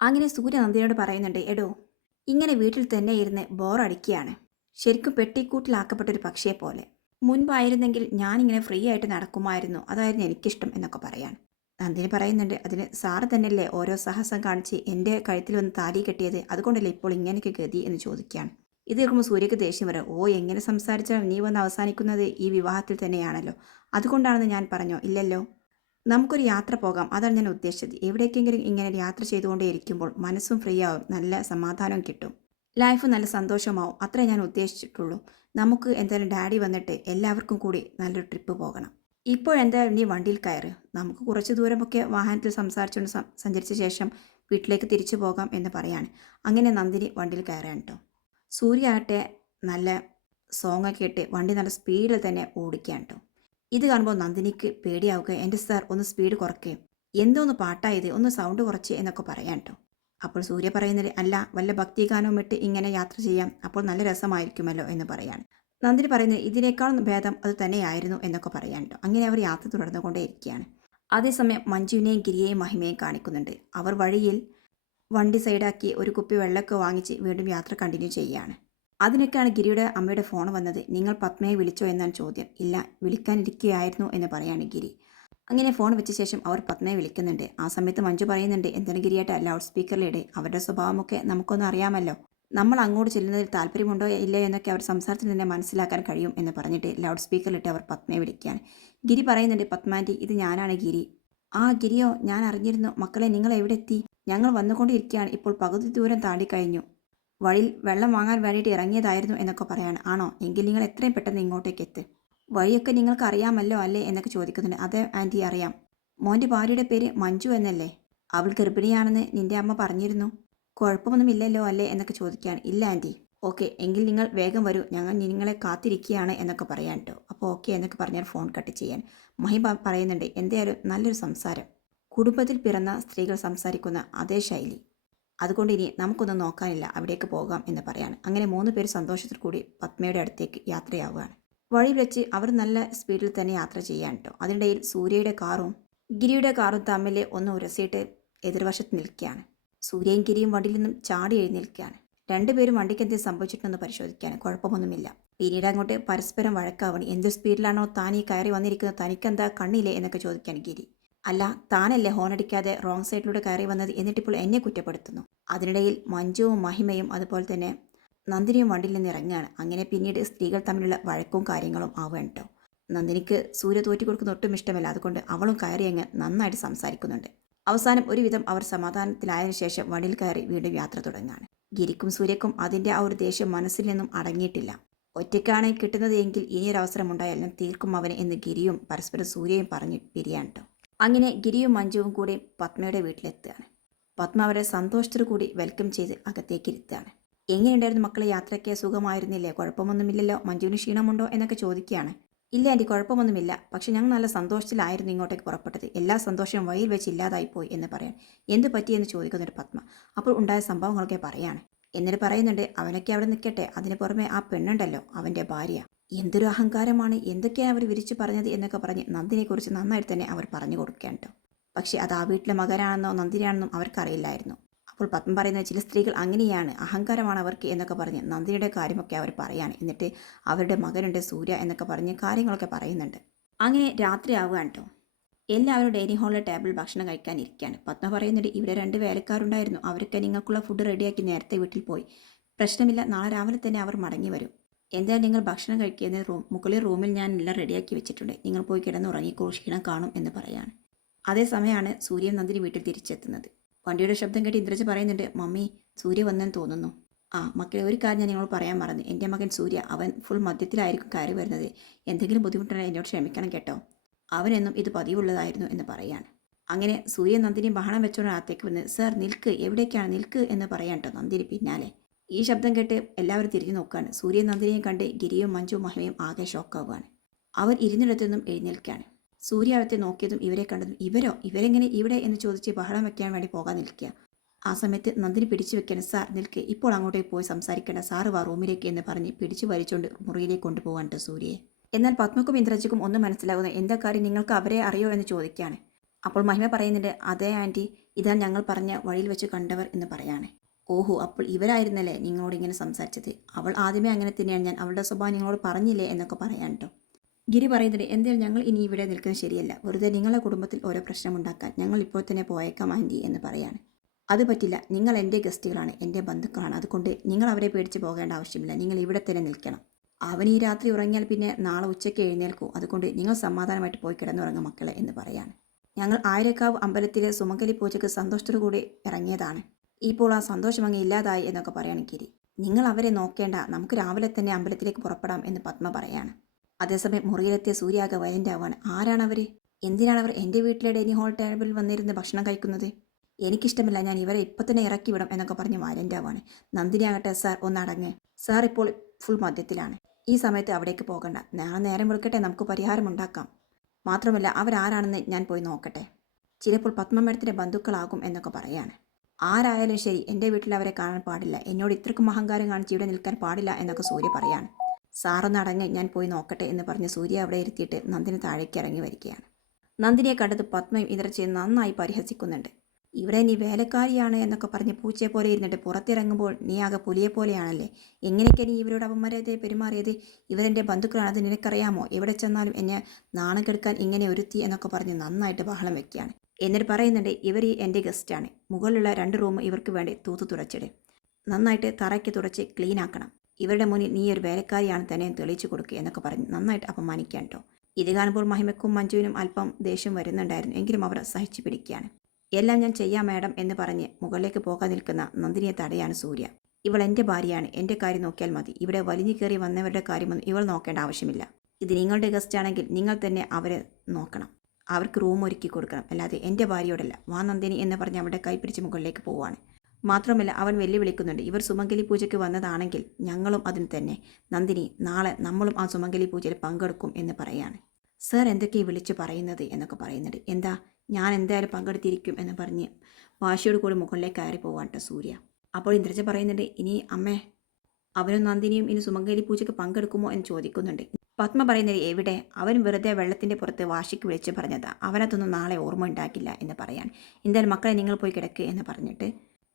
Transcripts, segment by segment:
അങ്ങനെ സൂര്യ നന്ദിനോട് പറയുന്നുണ്ട് എടോ ഇങ്ങനെ വീട്ടിൽ തന്നെ ഇരുന്ന് ബോറടിക്കുകയാണ് ശരിക്കും പെട്ടിക്കൂട്ടിലാക്കപ്പെട്ടൊരു പക്ഷിയെ പോലെ മുൻപായിരുന്നെങ്കിൽ ഞാനിങ്ങനെ ഫ്രീ ആയിട്ട് നടക്കുമായിരുന്നു. അതായിരുന്നു എനിക്കിഷ്ടം എന്നൊക്കെ പറയാൻ നന്ദിനി പറയുന്നുണ്ട് അതിന് സാറ് തന്നെയല്ലേ ഓരോ സാഹസം കാണിച്ച് എന്റെ കഴുത്തിൽ വന്ന് താലി കെട്ടിയത്? അതുകൊണ്ടല്ലേ ഇപ്പോൾ ഇങ്ങനെയൊക്കെ ഗതി? എന്ന് ചോദിക്കുകയാണ്. ഇത് കേൾക്കുമ്പോൾ സൂര്യക്ക് ദേഷ്യം വരാം. ഓ എങ്ങനെ സംസാരിച്ചാൽ നീ വന്ന് അവസാനിക്കുന്നത്? ഈ വിവാഹത്തിൽ തന്നെയാണല്ലോ. അതുകൊണ്ടാണെന്ന് ഞാൻ പറഞ്ഞോ? ഇല്ലല്ലോ. നമുക്കൊരു യാത്ര പോകാം. അതാണ് ഞാൻ ഉദ്ദേശിച്ചത്. എവിടേക്കെങ്കിലും ഇങ്ങനെ യാത്ര ചെയ്തുകൊണ്ടേ ഇരിക്കുമ്പോൾ മനസ്സും ഫ്രീ ആവും. നല്ല സമാധാനം കിട്ടും. ലൈഫ് നല്ല സന്തോഷമാവും. അത്രേ ഞാൻ ഉദ്ദേശിച്ചിട്ടുള്ളൂ. നമുക്ക് എന്തായാലും ഡാഡി വന്നിട്ട് എല്ലാവർക്കും കൂടി നല്ലൊരു ട്രിപ്പ് പോകണം. ഇപ്പോഴെന്തായാലും നീ വണ്ടിയിൽ കയറ്? നമുക്ക് കുറച്ച് ദൂരമൊക്കെ വാഹനത്തിൽ സംസാരിച്ചുകൊണ്ട് സഞ്ചരിച്ച ശേഷം വീട്ടിലേക്ക് തിരിച്ചു പോകാം എന്ന് പറയാണ്. അങ്ങനെ നന്ദിനി വണ്ടിയിൽ കയറാൻ കേട്ടോ സൂര്യ ആട്ടെ നല്ല സോങ്ങൊക്കെ ഇട്ട് വണ്ടി നല്ല സ്പീഡിൽ തന്നെ ഓടിക്കാൻ കേട്ടോ ഇത് കാണുമ്പോൾ നന്ദിനിക്ക് പേടിയാവുക എന്റെ സാർ ഒന്ന് സ്പീഡ് കുറയ്ക്കുക എന്തോന്ന് പാട്ടായത് ഒന്ന് സൗണ്ട് കുറച്ച് എന്നൊക്കെ പറയാം കേട്ടോ. അപ്പോൾ സൂര്യ പറയുന്നത് അല്ല വല്ല ഭക്തിഗാനവും ഇട്ട് ഇങ്ങനെ യാത്ര ചെയ്യാം. അപ്പോൾ നല്ല രസമായിരിക്കുമല്ലോ എന്ന് പറയാണ്. നന്ദിനി പറയുന്നത് ഇതിനേക്കാളും ഭേദം അത് തന്നെയായിരുന്നു എന്നൊക്കെ പറയാം കേട്ടോ. അങ്ങനെ അവർ യാത്ര തുടർന്നുകൊണ്ടേയിരിക്കുകയാണ്. അതേസമയം മഞ്ജുവിനെയും ഗിരിയെയും മഹിമയും കാണിക്കുന്നുണ്ട്. അവർ വഴിയിൽ വണ്ടി സൈഡാക്കി ഒരു കുപ്പി വെള്ളമൊക്കെ വാങ്ങിച്ച് വീണ്ടും യാത്ര കണ്ടിന്യൂ ചെയ്യുകയാണ്. അതിനൊക്കെയാണ് ഗിരിയുടെ അമ്മയുടെ ഫോൺ വന്നത്. നിങ്ങൾ പത്മയെ വിളിച്ചോ എന്നാണ് ചോദ്യം. ഇല്ല വിളിക്കാനിരിക്കുകയായിരുന്നു എന്ന് പറയാണ് ഗിരി. അങ്ങനെ ഫോൺ വെച്ച ശേഷം അവർ പത്മയെ വിളിക്കുന്നുണ്ട്. ആ സമയത്ത് മഞ്ജു പറയുന്നുണ്ട് എന്താണ് ഗിരിയായിട്ട് ലൗഡ് സ്പീക്കറിലിടെ അവരുടെ സ്വഭാവമൊക്കെ നമുക്കൊന്നും അറിയാമല്ലോ. നമ്മൾ അങ്ങോട്ട് ചെല്ലുന്നതിൽ താല്പര്യമുണ്ടോ ഇല്ലയോ എന്നൊക്കെ അവർ സംസാരത്തിൽ തന്നെ മനസ്സിലാക്കാൻ കഴിയും എന്ന് പറഞ്ഞിട്ട് ലൗഡ് സ്പീക്കറിലിട്ട് അവർ പത്മയെ വിളിക്കുകയാണ്. ഗിരി പറയുന്നുണ്ട് പത്മാന്റി ഇത് ഞാനാണ് ഗിരി. ആ ഗിരിയോ ഞാൻ അറിഞ്ഞിരുന്നു മക്കളെ നിങ്ങൾ എവിടെ എത്തി ഞങ്ങൾ വന്നുകൊണ്ടിരിക്കുകയാണ്. ഇപ്പോൾ പകുതി ദൂരം താണ്ടിക്കഴിഞ്ഞു. വഴിയിൽ വെള്ളം വാങ്ങാൻ വേണ്ടിയിട്ട് ഇറങ്ങിയതായിരുന്നു എന്നൊക്കെ പറയാണ്. ആണോ? എങ്കിൽ നിങ്ങൾ എത്രയും പെട്ടെന്ന് ഇങ്ങോട്ടേക്ക് എത്ത്. വഴിയൊക്കെ നിങ്ങൾക്ക് അറിയാമല്ലോ അല്ലേ എന്നൊക്കെ ചോദിക്കുന്നുണ്ട്. അതെ ആന്റി അറിയാം. മോന്റെ ഭാര്യയുടെ പേര് മഞ്ജു എന്നല്ലേ? അവൾ ഗർഭിണിയാണെന്ന് നിന്റെ അമ്മ പറഞ്ഞിരുന്നു. കുഴപ്പമൊന്നുമില്ലല്ലോ അല്ലേ എന്നൊക്കെ ചോദിക്കുകയാണ്. ഇല്ല ആന്റി. ഓക്കെ എങ്കിൽ നിങ്ങൾ വേഗം വരൂ. ഞങ്ങൾ നിങ്ങളെ കാത്തിരിക്കുകയാണ് എന്നൊക്കെ പറയാൻ കേട്ടോ അപ്പോൾ ഓക്കെ എന്നൊക്കെ പറഞ്ഞാൽ ഫോൺ കട്ട് ചെയ്യാൻ മഹിബ പറയുന്നുണ്ട്. എന്തായാലും നല്ലൊരു സംസാരം. കുടുംബത്തിൽ പിറന്ന സ്ത്രീകൾ സംസാരിക്കുന്ന അതേ ശൈലി. അതുകൊണ്ട് ഇനി നമുക്കൊന്നും നോക്കാനില്ല. അവിടേക്ക് പോകാം എന്ന് പറയാണ്. അങ്ങനെ മൂന്ന് പേര് സന്തോഷത്തിൽ കൂടി പത്മയുടെ അടുത്തേക്ക് യാത്രയാവുകയാണ്. വഴി വെച്ച് അവർ നല്ല സ്പീഡിൽ തന്നെ യാത്ര ചെയ്യാൻ കേട്ടോ അതിനിടയിൽ സൂര്യയുടെ കാറും ഗിരിയുടെ കാറും തമ്മിൽ ഒന്ന് ഉരസിയിട്ട് എതിർവശത്ത് നിൽക്കുകയാണ്. സൂര്യയും ഗിരിയും വണ്ടിയിൽ നിന്നും ചാടി എഴുന്നേൽക്കുകയാണ്. രണ്ടുപേരും വണ്ടിക്ക് എന്തെങ്കിലും സംഭവിച്ചിട്ടുണ്ടെന്ന് പരിശോധിക്കാൻ കുഴപ്പമൊന്നുമില്ല. പിന്നീട് അങ്ങോട്ട് പരസ്പരം വഴക്കാവണി. എന്ത് സ്പീഡിലാണോ താൻ ഈ കയറി വന്നിരിക്കുന്നത്? തനിക്കെന്താ കണ്ണില്ലേ എന്നൊക്കെ ചോദിക്കാൻ ഗിരി. അല്ല താനല്ലേ ഹോണടിക്കാതെ റോങ് സൈഡിലൂടെ കയറി വന്നത് എന്നിട്ടിപ്പോൾ എന്നെ കുറ്റപ്പെടുത്തുന്നു. അതിനിടയിൽ മഞ്ജുവും മഹിമയും അതുപോലെ തന്നെ നന്ദിനിയും വണ്ടിയിൽ നിന്ന് ഇറങ്ങുകയാണ്. അങ്ങനെ പിന്നീട് സ്ത്രീകൾ തമ്മിലുള്ള വഴക്കും കാര്യങ്ങളും ആവുകയാണ് കേട്ടോ. നന്ദിനിക്ക് സൂര്യ തോറ്റി കൊടുക്കുന്ന ഒട്ടും ഇഷ്ടമല്ല. അതുകൊണ്ട് അവളും കയറി അങ്ങ് നന്നായിട്ട് സംസാരിക്കുന്നുണ്ട്. അവസാനം ഒരുവിധം അവർ സമാധാനത്തിലായതിനു ശേഷം വണ്ടിയിൽ കയറി വീണ്ടും യാത്ര തുടങ്ങുകയാണ്. ഗിരിക്കും സൂര്യക്കും അതിന്റെ ആ ഒരു ദേഷ്യം മനസ്സിൽ നിന്നും അടങ്ങിയിട്ടില്ല. ഒറ്റയ്ക്കാണ് കിട്ടുന്നത് എങ്കിൽ ഇനിയൊരു അവസരം ഉണ്ടായാൽ തീർക്കും അവനെ എന്ന് ഗിരിയും പരസ്പരം സൂര്യയും പറഞ്ഞ് പിരിയാൻ കേട്ടോ. അങ്ങനെ ഗിരിയും മഞ്ജുവും കൂടി പത്മയുടെ വീട്ടിലെത്തുകയാണ്. പത്മ അവരെ സന്തോഷത്തോടു കൂടി വെൽക്കം ചെയ്ത് അകത്തേക്ക് ഇരുത്തുകയാണ്. എങ്ങനെയുണ്ടായിരുന്നു മക്കളെ യാത്രയ്ക്ക്? സുഖമായിരുന്നില്ലേ? കുഴപ്പമൊന്നുമില്ലല്ലോ? മഞ്ജുവിന് ക്ഷീണമുണ്ടോ എന്നൊക്കെ ചോദിക്കുകയാണ്. ഇല്ല എന്റെ കുഴപ്പമൊന്നുമില്ല. പക്ഷെ ഞങ്ങൾ നല്ല സന്തോഷത്തിലായിരുന്നു ഇങ്ങോട്ടേക്ക് പുറപ്പെട്ടത്. എല്ലാ സന്തോഷവും വഴിയിൽ വെച്ച് ഇല്ലാതായിപ്പോയി എന്ന് പറയാൻ എന്ത് പറ്റിയെന്ന് ചോദിക്കുന്നൊരു പത്മ. അപ്പോൾ ഉണ്ടായ സംഭവങ്ങളൊക്കെ പറയാണ്. എന്നിട്ട് പറയുന്നുണ്ട് അവനൊക്കെ അവിടെ നിൽക്കട്ടെ. അതിന് പുറമെ ആ പെണ്ണുണ്ടല്ലോ അവന്റെ ഭാര്യ. എന്തൊരു അഹങ്കാരമാണ് എന്തൊക്കെയാണ് അവർ വിരിച്ചു പറഞ്ഞത് എന്നൊക്കെ പറഞ്ഞ് നന്ദിനെക്കുറിച്ച് നന്നായിട്ട് തന്നെ അവർ പറഞ്ഞു കൊടുക്കേണ്ടോ പക്ഷേ അത് ആ വീട്ടിലെ മകനാണെന്നോ നന്ദിനിയാണെന്നോ അവർക്കറിയില്ലായിരുന്നു. അപ്പോൾ പത്മം പറയുന്നത് ചില സ്ത്രീകൾ അങ്ങനെയാണ് അഹങ്കാരമാണ് അവർക്ക് എന്നൊക്കെ പറഞ്ഞ് നന്ദിനിയുടെ കാര്യമൊക്കെ അവർ പറയാണ്. എന്നിട്ട് അവരുടെ മകനുണ്ട് സൂര്യ എന്നൊക്കെ പറഞ്ഞ് കാര്യങ്ങളൊക്കെ പറയുന്നുണ്ട്. അങ്ങനെ രാത്രി ആവുകയാണ് കേട്ടോ. എല്ലാവരും ഡൈനിങ് ഹാളിലെ ടേബിൾ ഭക്ഷണം കഴിക്കാൻ കഴിക്കാനിരിക്കുകയാണ് പത്മ പറയുന്നുണ്ട് ഇവിടെ രണ്ട് വേലക്കാരുണ്ടായിരുന്നു. അവരൊക്കെ നിങ്ങൾക്കുള്ള ഫുഡ് റെഡിയാക്കി നേരത്തെ വീട്ടിൽ പോയി. പ്രശ്നമില്ല നാളെ രാവിലെ തന്നെ അവർ മടങ്ങി വരും. എന്തായാലും നിങ്ങൾ ഭക്ഷണം കഴിക്കുന്ന റൂം മുകളിൽ റൂമിൽ ഞാൻ എല്ലാം റെഡിയാക്കി വെച്ചിട്ടുണ്ട്. നിങ്ങൾ പോയി കിടന്ന് ഉറങ്ങിക്കോ ക്ഷീണം കാണും എന്ന് പറയാണ്. അതേസമയമാണ് സൂര്യൻ നന്ദിനി വീട്ടിൽ തിരിച്ചെത്തുന്നത്. വണ്ടിയുടെ ശബ്ദം കേട്ട് ഇന്ദ്രജ പറയുന്നുണ്ട് മമ്മി സൂര്യ വന്നെന്ന് തോന്നുന്നു. ആ മക്കളെ ഒരു കാര്യം ഞാൻ നിങ്ങളോട് പറയാൻ മറന്നു. എന്റെ മകൻ സൂര്യ അവൻ ഫുൾ മദ്യത്തിലായിരിക്കും കയറി വരുന്നത്. എന്തെങ്കിലും ബുദ്ധിമുട്ടുണ്ടെങ്കിൽ എന്നോട് ക്ഷമിക്കണം കേട്ടോ. അവനെന്നും ഇത് പതിവുള്ളതായിരുന്നു എന്ന് പറയാണ്. അങ്ങനെ സൂര്യ നന്ദിനി ബഹളം വെച്ചോണ്ട് അകത്തേക്ക് വന്ന് സർ നിൽക്ക് എവിടേക്കാണ് നിൽക്ക്? എന്ന് പറയാൻ കേട്ടോ നന്ദിനി പിന്നാലെ. ഈ ശബ്ദം കേട്ട് എല്ലാവരും തിരിഞ്ഞു നോക്കുകയാണ് സൂര്യ നന്ദിനിയും കണ്ട് ഗിരിയും മഞ്ജു മഹിമയും ആകെ ഷോക്കാവുകയാണ്. അവർ ഇരുന്നിടത്തുനിന്നും എഴുന്നേൽക്കുകയാണ്. സൂര്യ അവത്തെ നോക്കിയതും ഇവരെ കണ്ടതും ഇവരോ? ഇവരെങ്ങനെ ഇവിടെ എന്ന് ചോദിച്ച് ബഹളം വെക്കാൻ വേണ്ടി പോകാൻ നിൽക്കുക? ആ സമയത്ത് നന്ദിനി പിടിച്ചു വെക്കാൻ സാർ നിൽക്കുക ഇപ്പോൾ അങ്ങോട്ടേക്ക് പോയി സംസാരിക്കേണ്ട. സാറ് വാ റൂമിലേക്ക് എന്ന് പറഞ്ഞ് പിടിച്ചു വലിച്ചുകൊണ്ട് മുറിയിലേക്ക് കൊണ്ടുപോകാൻ സൂര്യയെ എന്നാൽ പത്മക്കും ഇന്ദ്രജിക്കും ഒന്നും മനസ്സിലാകുന്ന എന്താ കാര്യം നിങ്ങൾക്ക് അവരെ അറിയോ എന്ന് ചോദിക്കുകയാണ്. അപ്പോൾ മഹിമ പറയുന്നുണ്ട് അതേ ആന്റി. ഇതാ ഞങ്ങൾ പറഞ്ഞ വഴിയിൽ വെച്ച് കണ്ടവർ എന്ന് പറയാണ്. ഓഹോ അപ്പോൾ ഇവരായിരുന്നല്ലേ നിങ്ങളോട് ഇങ്ങനെ സംസാരിച്ചത്? അവൾ ആദ്യമേ അങ്ങനെ തന്നെയാണ്. ഞാൻ അവളുടെ സ്വഭാവം നിങ്ങളോട് പറഞ്ഞില്ലേ എന്നൊക്കെ പറയാൻ കേട്ടോ ഗിരി പറയുന്നത് എന്തായാലും ഞങ്ങൾ ഇനി ഇവിടെ നിൽക്കുന്നത് ശരിയല്ല. വെറുതെ നിങ്ങളുടെ കുടുംബത്തിൽ ഓരോ പ്രശ്നം ഉണ്ടാക്കാൻ ഞങ്ങൾ ഇപ്പോൾ തന്നെ പോയേക്കാം ആന്റി എന്ന് പറയാണ്. അത് പറ്റില്ല നിങ്ങൾ എന്റെ ഗസ്റ്റുകളാണ് എന്റെ ബന്ധുക്കളാണ്. അതുകൊണ്ട് നിങ്ങൾ അവരെ പേടിച്ച് പോകേണ്ട ആവശ്യമില്ല. നിങ്ങൾ ഇവിടെ തന്നെ നിൽക്കണം. അവൻ ഈ രാത്രി ഉറങ്ങിയാൽ പിന്നെ നാളെ ഉച്ചയ്ക്ക് എഴുന്നേൽക്കൂ. അതുകൊണ്ട് നിങ്ങൾ സമാധാനമായിട്ട് പോയി കിടന്നുറങ്ങും മക്കളെ എന്ന് പറയാണ്. ഞങ്ങൾ ആയിരക്കാവ് അമ്പലത്തിലെ സുമംഗലി പൂജയ്ക്ക് സന്തോഷത്തോടു കൂടി ഇറങ്ങിയതാണ്. ഇപ്പോൾ ആ സന്തോഷം അങ്ങ് ഇല്ലാതായി എന്നൊക്കെ പറയാണ് ഗിരി നിങ്ങൾ അവരെ നോക്കേണ്ട. നമുക്ക് രാവിലെ തന്നെ അമ്പലത്തിലേക്ക് പുറപ്പെടാം എന്ന് പത്മ പറയാണ്. അതേസമയം മുറിയിലെത്തിയ സൂര്യാകെ വയലന്റ് ആവാണ് ആരാണ് അവർ എന്തിനാണ് അവർ എന്റെ വീട്ടിലെ ഡൈനിങ് ഹാൾ ടേബിളിൽ വന്നിരുന്ന് ഭക്ഷണം കഴിക്കുന്നത്? എനിക്കിഷ്ടമില്ല ഞാൻ ഇവരെ ഇപ്പം തന്നെ ഇറക്കി വിടാം എന്നൊക്കെ പറഞ്ഞ് വയലന്റ് ആവാണ് നന്ദിനി ആകട്ടെ സാർ ഒന്നടങ്ങ്. സാർ ഇപ്പോൾ ഫുൾ മദ്യത്തിലാണ്. ഈ സമയത്ത് അവിടേക്ക് പോകണ്ട. നാളെ നേരം വിളിക്കട്ടെ നമുക്ക് പരിഹാരം ഉണ്ടാക്കാം. മാത്രമല്ല അവരാരാണെന്ന് ഞാൻ പോയി നോക്കട്ടെ. ചിലപ്പോൾ പത്മമേടത്തിന്റെ ബന്ധുക്കളാകും എന്നൊക്കെ പറയാണ്. ആരായാലും ശരി എന്റെ വീട്ടിൽ അവരെ കാണാൻ പാടില്ല. എന്നോട് ഇത്രക്കും അഹങ്കാരം കാണിച്ച് ഇവിടെ നിൽക്കാൻ പാടില്ല എന്നൊക്കെ സൂര്യ പറയാണ്. സാറൊന്ന് അടങ്ങ് ഞാൻ പോയി നോക്കട്ടെ എന്ന് പറഞ്ഞ് സൂര്യ അവിടെ ഇരുത്തിയിട്ട് നന്ദിനി താഴേക്ക് ഇറങ്ങി വരികയാണ്. നന്ദിനിയെ കണ്ടത് പത്മയും ഇന്ദ്രച്ചയും നന്നായി പരിഹസിക്കുന്നുണ്ട്. ഇവിടെ നീ വേലക്കാരിയാണ് എന്നൊക്കെ പറഞ്ഞ് പൂച്ചയെ പോലെ ഇരുന്നിട്ട് പുറത്തിറങ്ങുമ്പോൾ നീ ആകെ പുലിയെ പോലെയാണല്ലേ? എങ്ങനെയൊക്കെ നീ ഇവരോട് അപമര്യാദയെ പെരുമാറിയത്? ഇവരെന്റെ ബന്ധുക്കളാണ് അത് നിനക്കറിയാമോ? എവിടെ ചെന്നാലും എന്നെ നാണം കെടുക്കാൻ ഇങ്ങനെ ഒരുത്തി എന്നൊക്കെ പറഞ്ഞ് നന്നായിട്ട് ബഹളം വെക്കുകയാണ്. എന്നിട്ട് പറയുന്നുണ്ട് ഇവർ ഈ എന്റെ ഗസ്റ്റാണ് മുകളിലുള്ള രണ്ട് റൂം ഇവർക്ക് വേണ്ടി? തൂത്ത് തുടച്ചിട്. നന്നായിട്ട് തറയ്ക്ക് തുടച്ച് ക്ലീൻ ആക്കണം. ഇവരുടെ മുന്നിൽ നീ ഒരു വേലക്കാരിയാണ് തന്നെ തെളിയിച്ചു കൊടുക്കുക എന്നൊക്കെ പറഞ്ഞ് നന്നായിട്ട് അപമാനിക്കാൻ കേട്ടോ ഇത് കാണുമ്പോൾ മഹിമക്കും മഞ്ജുവിനും അല്പം ദേഷ്യം വരുന്നുണ്ടായിരുന്നു. എങ്കിലും അവർ സഹിച്ചു പിടിക്കുകയാണ്. എല്ലാം ഞാൻ ചെയ്യാം മാഡം എന്ന് പറഞ്ഞ് മുകളിലേക്ക് പോകാൻ നിൽക്കുന്ന നന്ദിനിയെ തടയാണ് സൂര്യ. ഇവൾ എന്റെ ഭാര്യയാണ്. എന്റെ കാര്യം നോക്കിയാൽ മതി. ഇവിടെ വലിഞ്ഞു കയറി വന്നവരുടെ കാര്യമൊന്നും ഇവൾ നോക്കേണ്ട ആവശ്യമില്ല. ഇത് നിങ്ങളുടെ ഗസ്റ്റ് ആണെങ്കിൽ നിങ്ങൾ തന്നെ അവരെ നോക്കണം. അവർക്ക് റൂം ഒരുക്കി കൊടുക്കണം. അല്ലാതെ എന്റെ ഭാര്യയോടല്ല. വാ നന്ദിനി എന്ന് പറഞ്ഞ് അവിടെ കൈപ്പിടിച്ച് മുകളിലേക്ക് പോവാണ് മാത്രമല്ല അവൻ വെല്ലുവിളിക്കുന്നുണ്ട്. ഇവർ സുമംഗലി പൂജയ്ക്ക് വന്നതാണെങ്കിൽ ഞങ്ങളും അതിന് തന്നെ. നന്ദിനി നാളെ നമ്മളും ആ സുമംഗലി പൂജയിൽ പങ്കെടുക്കും എന്ന് പറയാണ്. സർ എന്തൊക്കെ വിളിച്ചു പറയുന്നത്? എന്നൊക്കെ പറയുന്നുണ്ട്. എന്താ? ഞാൻ എന്തായാലും പങ്കെടുത്തിരിക്കും എന്ന് പറഞ്ഞ് വാശിയോട് കൂടി മുകളിലേക്ക് കയറി പോവാട്ടോ സൂര്യ. അപ്പോൾ ഇന്ദ്രജ പറയുന്നുണ്ട് ഇനി അമ്മേ അവനും നന്ദിനിയും ഇനി സുമംഗലി പൂജയ്ക്ക് പങ്കെടുക്കുമോ എന്ന് ചോദിക്കുന്നുണ്ട്. പത്മ പറയുന്നത് എവിടെ? അവൻ വെറുതെ വെള്ളത്തിന്റെ പുറത്ത് വാശിക്ക് വിളിച്ച് പറഞ്ഞതാ. അവനതൊന്നും നാളെ ഓർമ്മ ഉണ്ടാക്കില്ല എന്ന് പറയാൻ എന്തായാലും മക്കളെ നിങ്ങൾ പോയി കിടക്കുക എന്ന് പറഞ്ഞിട്ട്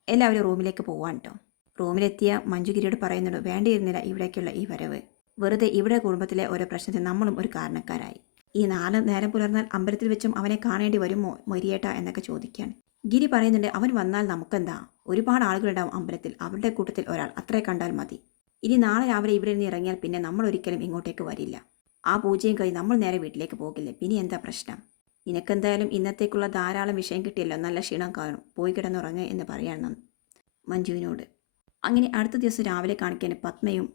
എല്ലാവരും റൂമിലേക്ക് പോവാൻ കേട്ടോ റൂമിലെത്തിയ മഞ്ജുഗിരിയോട് പറയുന്നുണ്ട് വേണ്ടിയിരുന്നില്ല ഇവിടേക്കുള്ള ഈ വരവ്. വെറുതെ ഇവിടെ കുടുംബത്തിലെ ഓരോ പ്രശ്നത്തിൽ നമ്മളും ഒരു കാരണക്കാരായി. ഈ നാല് നേരം പുലർന്നാൽ അമ്പലത്തിൽ വെച്ചും അവനെ കാണേണ്ടി വരുമോ മൊരിയേട്ട എന്നൊക്കെ ചോദിക്കാൻ ഗിരി പറയുന്നുണ്ട് അവൻ വന്നാൽ നമുക്കെന്താ? ഒരുപാട് ആളുകളുണ്ടാവും അമ്പലത്തിൽ. അവരുടെ കൂട്ടത്തിൽ ഒരാൾ. അത്രേ കണ്ടാൽ മതി. ഇനി നാളെ രാവിലെ ഇവിടെ നിന്ന് ഇറങ്ങിയാൽ പിന്നെ നമ്മൾ ഒരിക്കലും ഇങ്ങോട്ടേക്ക് വരില്ല. ആ പൂജയും കഴിഞ്ഞ് നമ്മൾ നേരെ വീട്ടിലേക്ക് പോകില്ലേ? പിന്നെ എന്താ പ്രശ്നം? നിനക്കെന്തായാലും ഇന്നത്തേക്കുള്ള ധാരാളം വിഷയം കിട്ടിയല്ലോ. നല്ല ക്ഷീണം കാണും. പോയി കിടന്നുറങ്ങുക എന്ന് പറയാണ് മഞ്ജുവിനോട്. അങ്ങനെ അടുത്ത ദിവസം രാവിലെ കാണിക്കാൻ പത്മയും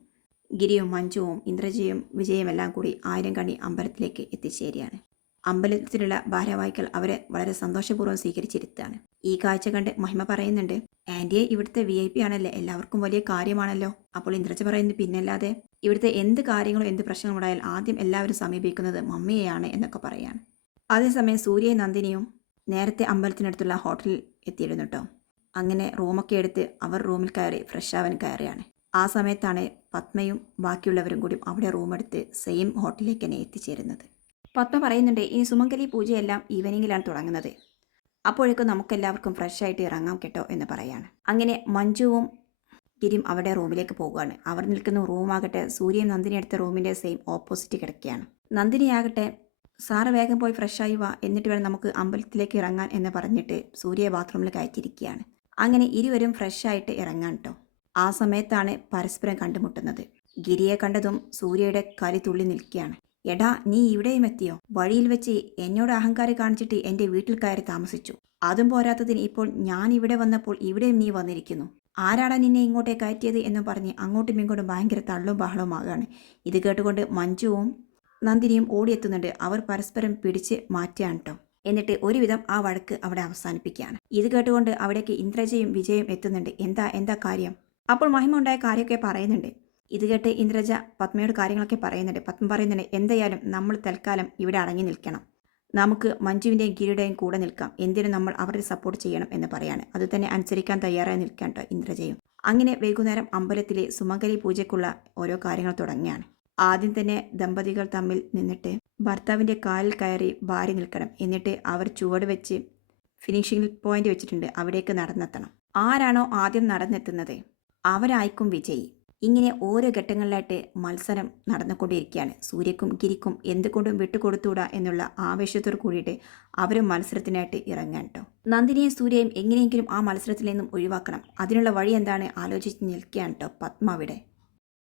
ഗിരിയും മഞ്ജുവും ഇന്ദ്രജയും വിജയും എല്ലാം കൂടി ആയിരം കണി അമ്പലത്തിലേക്ക് എത്തിച്ചേരുകയാണ്. അമ്പലത്തിലുള്ള ഭാരവാഹികൾ അവരെ വളരെ സന്തോഷപൂർവം സ്വീകരിച്ചിരുത്താണ് ഈ കാഴ്ച കണ്ട് മഹിമ പറയുന്നുണ്ട് ആന്റിയെ ഇവിടുത്തെ വി ഐ പി ആണല്ലേ? എല്ലാവർക്കും വലിയ കാര്യമാണല്ലോ. അപ്പോൾ ഇന്ദ്രജ പറയുന്നത് പിന്നല്ലാതെ ഇവിടുത്തെ എന്ത് കാര്യങ്ങളും എന്ത് പ്രശ്നങ്ങളുണ്ടായാൽ ആദ്യം എല്ലാവരും സമീപിക്കുന്നത് മമ്മിയെയാണ് എന്നൊക്കെ പറയാണ്. അതേസമയം സൂര്യ നന്ദിനിയും നേരത്തെ അമ്പലത്തിനടുത്തുള്ള ഹോട്ടലിൽ എത്തിയിരുന്നു കേട്ടോ. അങ്ങനെ റൂമൊക്കെ എടുത്ത് അവർ റൂമിൽ കയറി ഫ്രഷ് ആവാൻ കയറിയാണ്. ആ സമയത്താണ് പത്മയും ബാക്കിയുള്ളവരും കൂടി അവിടെ റൂമെടുത്ത് സെയിം ഹോട്ടലിലേക്ക് തന്നെ എത്തിച്ചേരുന്നത്. പത്മ പറയുന്നുണ്ട് ഈ സുമംഗലി പൂജയെല്ലാം ഈവനിങ്ങിലാണ് തുടങ്ങുന്നത്. അപ്പോഴേക്കും നമുക്കെല്ലാവർക്കും ഫ്രഷ് ആയിട്ട് ഇറങ്ങാം കേട്ടോ എന്ന് പറയാണ്. അങ്ങനെ മഞ്ജുവും ഗിരിയും അവരുടെ റൂമിലേക്ക് പോവുകയാണ് അവർ നിൽക്കുന്ന റൂമാകട്ടെ സൂര്യൻ നന്ദിനി എടുത്ത റൂമിന്റെ സെയിം ഓപ്പോസിറ്റ് കിടക്കുകയാണ്. നന്ദിനിയാകട്ടെ സാറ് വേഗം പോയി ഫ്രഷായി വാ എന്നിട്ട് വേണം നമുക്ക് അമ്പലത്തിലേക്ക് ഇറങ്ങാൻ എന്ന് പറഞ്ഞിട്ട് സൂര്യയെ ബാത്റൂമിൽ കയറ്റിയിരിക്കുകയാണ്. അങ്ങനെ ഇരുവരും ഫ്രഷായിട്ട് ഇറങ്ങാൻ കേട്ടോ. ആ സമയത്താണ് പരസ്പരം കണ്ടുമുട്ടുന്നത്. ഗിരിയെ കണ്ടതും സൂര്യയുടെ കലി തുള്ളി നിൽക്കുകയാണ്. എടാ നീ ഇവിടെയും എത്തിയോ? വഴിയിൽ വെച്ച് എന്നോട് അഹങ്കാരം കാണിച്ചിട്ട് എന്റെ വീട്ടിൽ കയറി താമസിച്ചു. അതും പോരാത്തതിന് ഇപ്പോൾ ഞാൻ ഇവിടെ വന്നപ്പോൾ ഇവിടെയും നീ വന്നിരിക്കുന്നു. ആരാടാ നിന്നെ ഇങ്ങോട്ടേ കയറ്റിയത് എന്ന് പറഞ്ഞ് അങ്ങോട്ടും ഇങ്ങോട്ടും ഭയങ്കര തള്ളും ബഹളവുമാകാണ് ഇത് കേട്ടുകൊണ്ട് മഞ്ജുവും നന്ദിനിയും ഓടിയെത്തുന്നുണ്ട്. അവർ പരസ്പരം പിടിച്ച് മാറ്റുകയാണ് കേട്ടോ എന്നിട്ട് ഒരുവിധം ആ വഴക്ക് അവിടെ അവസാനിപ്പിക്കുകയാണ്. ഇത് കേട്ടുകൊണ്ട് അവിടേക്ക് ഇന്ദ്രജയും വിജയും എത്തുന്നുണ്ട്. എന്താ എന്താ കാര്യം? അപ്പോൾ മഹിമ ഉണ്ടായ കാര്യമൊക്കെ പറയുന്നുണ്ട്. ഇത് കേട്ട് ഇന്ദ്രജ പത്മയോട് കാര്യങ്ങളൊക്കെ പറയുന്നുണ്ട്. പത്മ പറയുന്നുണ്ട് എന്തായാലും നമ്മൾ തൽക്കാലം ഇവിടെ അടങ്ങി നിൽക്കണം. നമുക്ക് മഞ്ജുവിന്റെയും ഗിരിയുടെയും കൂടെ നിൽക്കാം. എന്തിനും നമ്മൾ അവരെ സപ്പോർട്ട് ചെയ്യണം എന്ന് പറയാണ്. അത് തന്നെ അനുസരിക്കാൻ തയ്യാറായി നിൽക്കാൻ കേട്ടോ ഇന്ദ്രജയും. അങ്ങനെ വൈകുന്നേരം അമ്പലത്തിലെ സുമംഗലി പൂജയ്ക്കുള്ള ഓരോ കാര്യങ്ങൾ തുടങ്ങിയാണ് ആദ്യം തന്നെ ദമ്പതികൾ തമ്മിൽ നിന്നിട്ട് ഭർത്താവിന്റെ കാലിൽ കയറി ഭാര്യ നിൽക്കണം. എന്നിട്ട് അവർ ചുവട് വെച്ച് ഫിനിഷിംഗ് പോയിന്റ് വെച്ചിട്ടുണ്ട്. അവിടേക്ക് നടന്നെത്തണം. ആരാണോ ആദ്യം നടന്നെത്തുന്നത്? അവരായിക്കും വിജയി. ഇങ്ങനെ ഓരോ ഘട്ടങ്ങളിലായിട്ട് മത്സരം നടന്നുകൊണ്ടിരിക്കുകയാണ് സൂര്യക്കും ഗിരിക്കും എന്തുകൊണ്ടും വിട്ടുകൊടുത്തൂടാ എന്നുള്ള ആവേശത്തോട് കൂടിയിട്ട് അവരും മത്സരത്തിനായിട്ട് ഇറങ്ങാൻ കേട്ടോ. നന്ദിനിയും സൂര്യയും എങ്ങനെയെങ്കിലും ആ മത്സരത്തിൽ നിന്നും ഒഴിവാക്കണം. അതിനുള്ള വഴി എന്താണ്? ആലോചിച്ച് നിൽക്കുകയാണ് കേട്ടോ പത്മ അവിടെ.